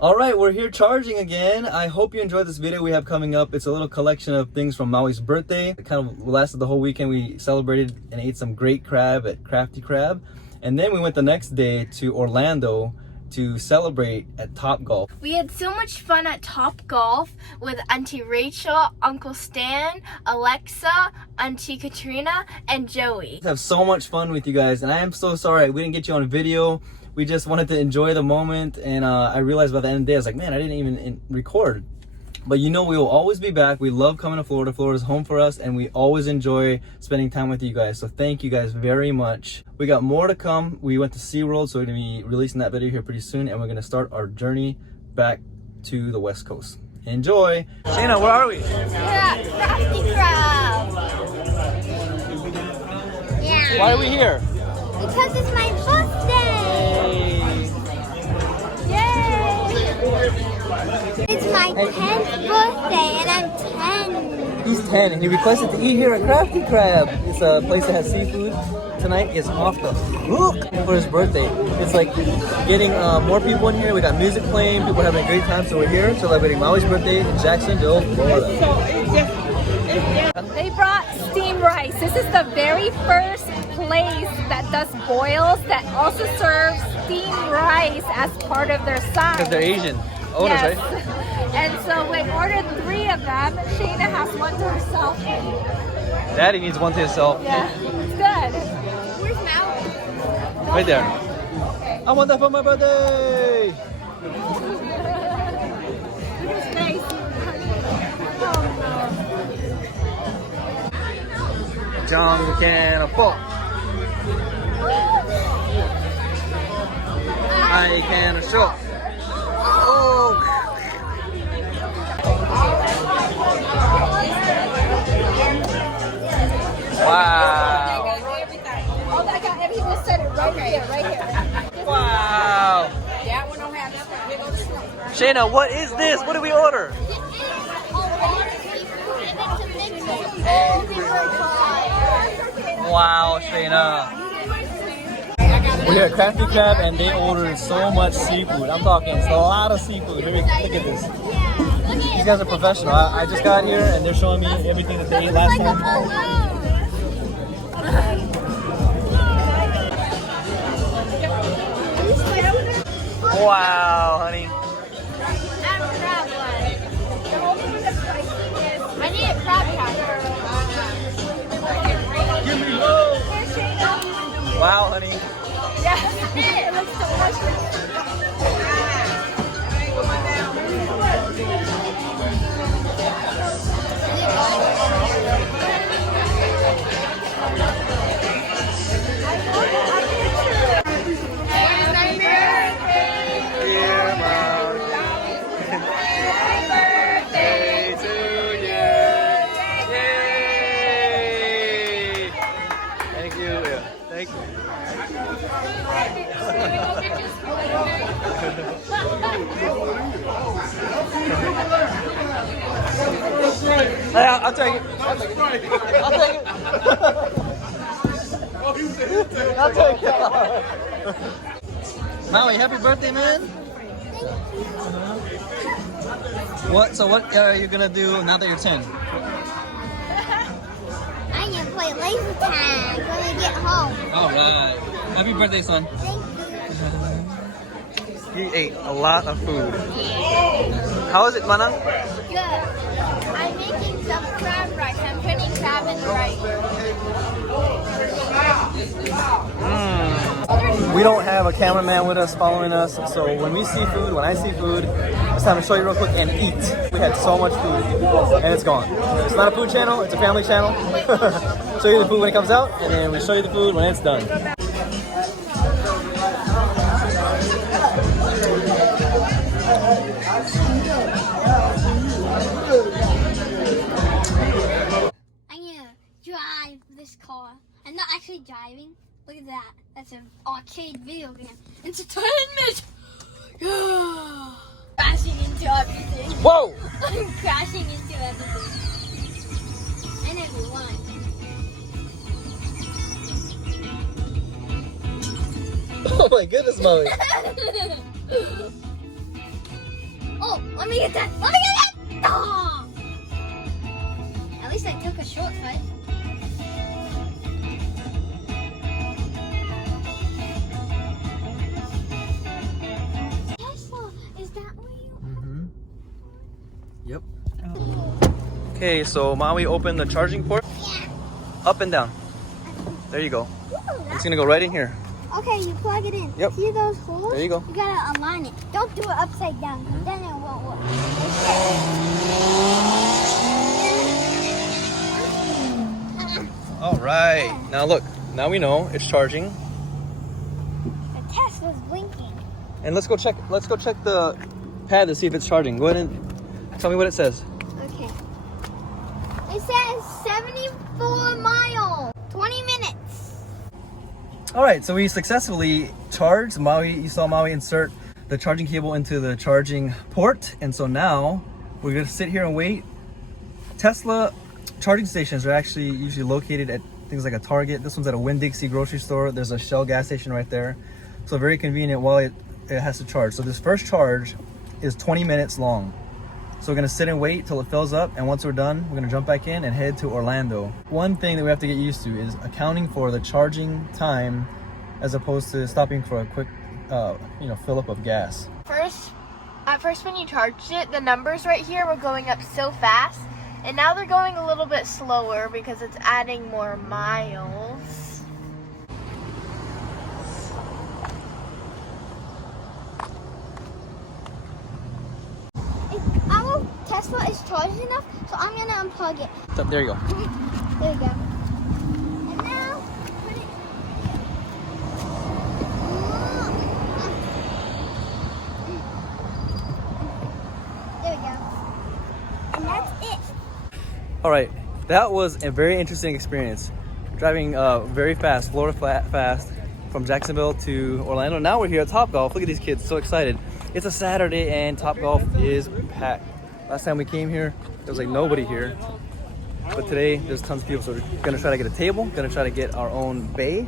All right, we're here charging again. I hope you enjoyed this video we have coming up. It's a little collection of things from Maui's birthday. It kind of lasted the whole weekend. We celebrated and ate some great crab at Crafty Crab. And then we went the next day to Orlando to celebrate at Top Golf. We had so much fun at Top Golf with Auntie Rachel, Uncle Stan, Alexa, Auntie Katrina, and Joey. We have so much fun with you guys, and I am so sorry we didn't get you on video. We just wanted to enjoy the moment, and I realized by the end of the day, I was like, man, I didn't even record. But you know, we will always be back. We love coming to Florida. Florida's home for us, and we always enjoy spending time with you guys. So thank you guys very much. We got more to come. We went to SeaWorld, so we're gonna be releasing that video here pretty soon, and we're gonna start our journey back to the West Coast. Enjoy. Shayna, where are we? We're at Crafty Crab. Yeah. Why are we here? Because it's my birthday. It's my 10th birthday and I'm 10. He's 10 and he requested to eat here at Crafty Crab. It's a place that has seafood. Tonight is off the hook for his birthday. It's like getting more people in here. We got music playing, people having a great time. So we're here celebrating Maui's birthday in Jacksonville, Florida. They brought steamed rice. This is the very first place that does boils that also serves steamed rice as part of their sign. Because they're Asian owners, yes. right? And so we ordered 3 of them. Shayna has one to herself. Daddy needs one to himself. Yeah, it's good. Where's Mal? Right there. I want that for my birthday! It's nice. John can afford. I can assure. Oh. Wow. Oh, I got everything. Just said it right here, right here. Wow. That one don't have that. Shayna, what is this? What did we order? Wow, Shayna. We're here at Crafty Crab and they ordered so much seafood. I'm talking it's a lot of seafood. Look at this. These guys are professional. I just got here and they're showing me everything that they ate last time. Wow, honey. I need a crab catcher. Give me love. Wow, honey. It looks delicious. I'll take it. I'll take it. I'll take it. I'll take it. Maui, happy birthday, man. So what are you gonna do now that you're 10? I'm gonna play laser tag when we get home. All right. Happy birthday, son. Thank you. You ate a lot of food. How is it, Mana? Good. I'm making some crab rice. I'm putting crab in the rice. We don't have a cameraman with us following us, so when we see food, when I see food, it's time to show you real quick and eat. We had so much food, and it's gone. It's not a food channel, it's a family channel. Show you the food when it comes out, and then we show you the food when it's done. I'm gonna drive this car. I'm not actually driving. Look at that. That's an arcade video game. Entertainment! Crashing into everything. Whoa! I'm crashing into everything. And everyone. Oh my goodness, Molly. Let me get that. Let me get that. Oh! At least I took a shortcut. Tesla, is that where you? Yep. Okay, so Maui opened the charging port. Yeah. Up and down. There you go. It's gonna go right in here. Okay, you plug it in. Yep. See those holes? There you go. You gotta align it. Don't do it upside down, because then it won't work. All right. Now look. Now we know it's charging. The Tesla's blinking. And let's go check the pad to see if it's charging. Go ahead and tell me what it says. Okay. It says 74 miles. 20 minutes. All right, so we successfully charged Maui. You saw Maui insert the charging cable into the charging port, and so now we're gonna sit here and wait. Tesla charging stations are actually usually located at things like a Target. This one's at a Winn-Dixie grocery store. There's a Shell gas station right there, so very convenient while it has to charge. So this first charge is 20 minutes long. So we're gonna sit and wait till it fills up, and once we're done, we're gonna jump back in and head to Orlando. One thing that we have to get used to is accounting for the charging time as opposed to stopping for a quick, fill up of gas. At first when you charged it, the numbers right here were going up so fast, and now they're going a little bit slower because it's adding more miles. Our Tesla is charged enough, so I'm gonna unplug it. So, there you go. There you go. And now, put it. There we go. And that's it. All right, that was a very interesting experience. Driving very fast, Florida fast, from Jacksonville to Orlando. Now we're here at Topgolf. Look at these kids, so excited. It's a Saturday and Topgolf is packed. Last time we came here, there was like nobody here. But today, there's tons of people. So we're gonna try to get a table, gonna try to get our own bay.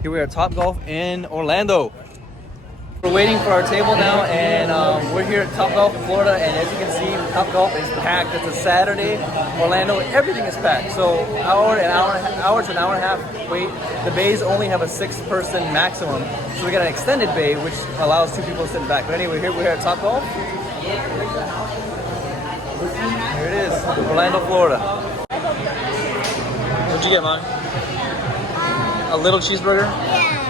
Here we are at Topgolf in Orlando. We're waiting for our table now, and we're here at Topgolf in Florida, and as you can see, Topgolf is packed. It's a Saturday. Orlando, everything is packed. So hour to an hour and a half wait. The bays only have a 6-person maximum, so we got an extended bay, which allows 2 people to sit in the back. But anyway, we're here at Topgolf. Here it is, Orlando, Florida. What'd you get, Mom? A little cheeseburger? Yeah.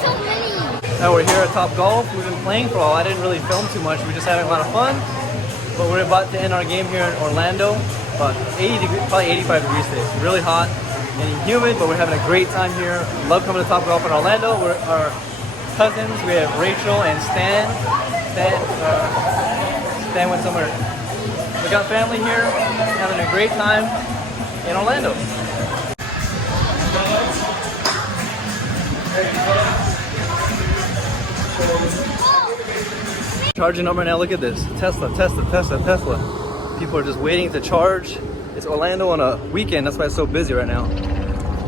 So many. Now we're here at Topgolf. We've been playing for a while. I didn't really film too much. We're just having a lot of fun. But we're about to end our game here in Orlando. About 80 degrees, probably 85 degrees today. It's really hot and humid, but we're having a great time here. Love coming to Topgolf in Orlando. We're our cousins. We have Rachel and Stan. Stan went somewhere. We got family here, having a great time in Orlando. Charging number now, look at this. Tesla. People are just waiting to charge. It's Orlando on a weekend, that's why it's so busy right now.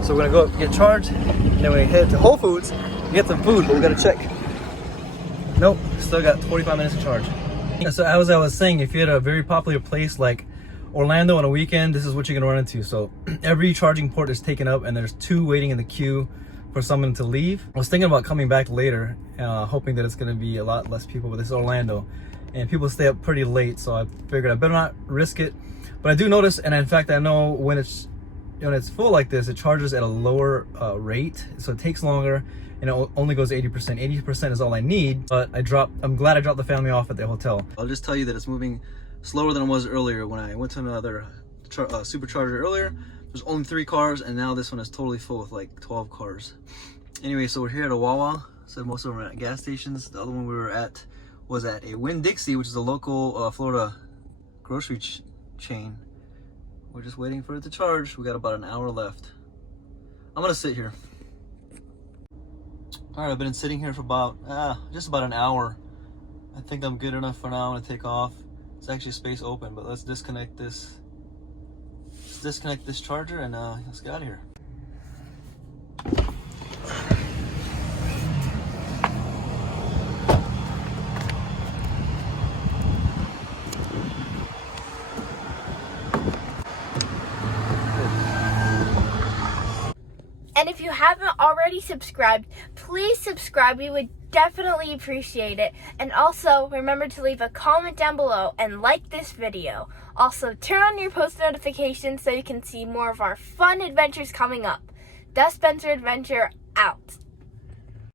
So we're gonna go get charged, and then we head to Whole Foods, get some food, but we gotta check. Nope, still got 45 minutes to charge. So as I was saying, if you had a very popular place like Orlando on a weekend, this is what you're gonna run into. So every charging port is taken up, and there's 2 waiting in the queue for someone to leave. I was thinking about coming back later, hoping that it's gonna be a lot less people, but this is Orlando, and people stay up pretty late, so I figured I better not risk it. But I do notice, and in fact I know when it's full like this, it charges at a lower rate, so it takes longer, and it only goes 80%. 80% is all I need, but I'm glad I dropped the family off at the hotel. I'll just tell you that it's moving slower than it was earlier. When I went to another Supercharger earlier, there's only 3 cars, and now this one is totally full with like 12 cars. Anyway, so we're here at a Wawa. So most of them are at gas stations. The other one we were at was at a Winn-Dixie, which is a local Florida grocery chain. We're just waiting for it to charge. We got about an hour left. I'm gonna sit here. All right, I've been sitting here for about just about an hour. I think I'm good enough for now. I'm gonna take off. It's actually space open, but let's disconnect this. Let's disconnect this charger and let's get out of here. And if you haven't already subscribed, please subscribe. We would definitely appreciate it. And also, remember to leave a comment down below and like this video. Also, turn on your post notifications so you can see more of our fun adventures coming up. The Spencer Adventure out.